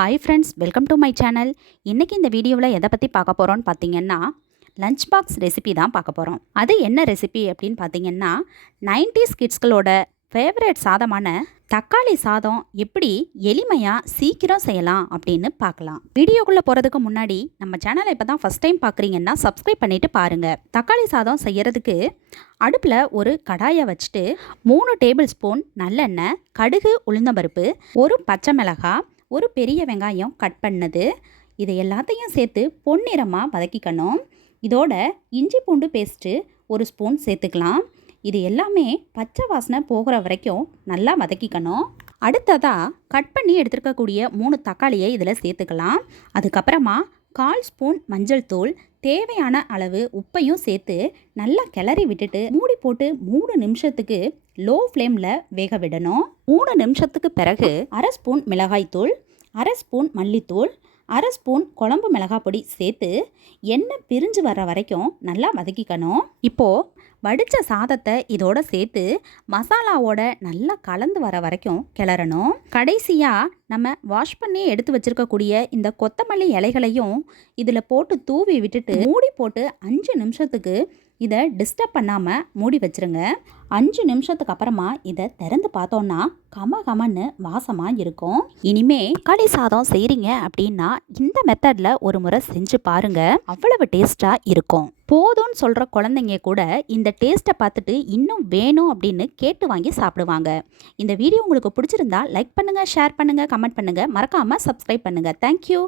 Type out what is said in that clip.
Hi friends, welcome to my channel. இன்றைக்கி இந்த வீடியோவில் எதை பற்றி பார்க்க போகிறோன்னு பார்த்தீங்கன்னா, லஞ்ச் பாக்ஸ் ரெசிபி தான் பார்க்க போகிறோம். அது என்ன ரெசிபி அப்படின்னு பார்த்தீங்கன்னா, 90s கிட்ஸ்களோட ஃபேவரட் சாதமான தக்காளி சாதம் எப்படி எளிமையாக சீக்கிரம் செய்யலாம் அப்படின்னு பார்க்கலாம். வீடியோக்குள்ளே போகிறதுக்கு முன்னாடி நம்ம சேனலை இப்போ தான் ஃபஸ்ட் டைம் பார்க்குறீங்கன்னா சப்ஸ்கிரைப் பண்ணிவிட்டு பாருங்கள். தக்காளி சாதம் செய்கிறதுக்கு அடுப்பில் ஒரு கடாயை வச்சுட்டு 3 டேபிள் ஸ்பூன் நல்லெண்ணெய், கடுகு, உளுந்தம்பருப்பு, ஒரு பச்சை மிளகாய், ஒரு பெரிய வெங்காயம் கட் பண்ணது, இதை எல்லாத்தையும் சேர்த்து பொன்னிறமாக வதக்கிக்கணும். இதோட இஞ்சி பூண்டு பேஸ்ட்டு ஒரு ஸ்பூன் சேர்த்துக்கலாம். இது எல்லாமே பச்சை வாசனை போகிற வரைக்கும் நல்லா வதக்கிக்கணும். அடுத்ததாக கட் பண்ணி எடுத்துருக்கக்கூடிய 3 தக்காளியை இதில் சேர்த்துக்கலாம். அதுக்கப்புறமா 1/4 ஸ்பூன் மஞ்சள் தூள், தேவையான அளவு உப்பையும் சேர்த்து நல்லா கிளறி விட்டுட்டு மூடி போட்டு 3 நிமிஷத்துக்கு லோ ஃப்ளேமில் வேக விடணும். 3 நிமிஷத்துக்கு பிறகு 1/2 ஸ்பூன் மிளகாய்த்தூள், 1/2 ஸ்பூன் மல்லித்தூள், 1/2 ஸ்பூன் குழம்பு மிளகாய் பொடி சேர்த்து எண்ணெய் பிரிஞ்சு வர்ற வரைக்கும் நல்லா வதக்கிக்கணும். இப்போது வடித்த சாதத்தை இதோட சேர்த்து மசாலாவோட நல்லா கலந்து வர வரைக்கும் கிளறணும். கடைசியாக நம்ம வாஷ் பண்ணி எடுத்து வச்சுருக்கக்கூடிய இந்த கொத்தமல்லி இலைகளையும் இதில் போட்டு தூவி விட்டுட்டு மூடி போட்டு 5 நிமிஷத்துக்கு இதை டிஸ்டர்ப் பண்ணாமல் மூடி வச்சுருங்க. 5 நிமிஷத்துக்கு அப்புறமா இதை திறந்து பார்த்தோன்னா கமன்னு வாசமாக இருக்கும். இனிமே தக்காளி சாதம் செய்கிறீங்க அப்படின்னா இந்த மெத்தடில் ஒரு முறை செஞ்சு பாருங்கள், அவ்வளவு டேஸ்ட்டாக இருக்கும். போதும்னு சொல்கிற குழந்தைங்க கூட இந்த டேஸ்ட்டை பார்த்துட்டு இன்னும் வேணும் அப்படின்னு கேட்டு வாங்கி சாப்பிடுவாங்க. இந்த வீடியோ உங்களுக்கு பிடிச்சிருந்தா லைக் பண்ணுங்கள், ஷேர் பண்ணுங்கள், கமெண்ட் பண்ணுங்கள், மறக்காமல் சப்ஸ்கிரைப் பண்ணுங்கள். தேங்க்யூ.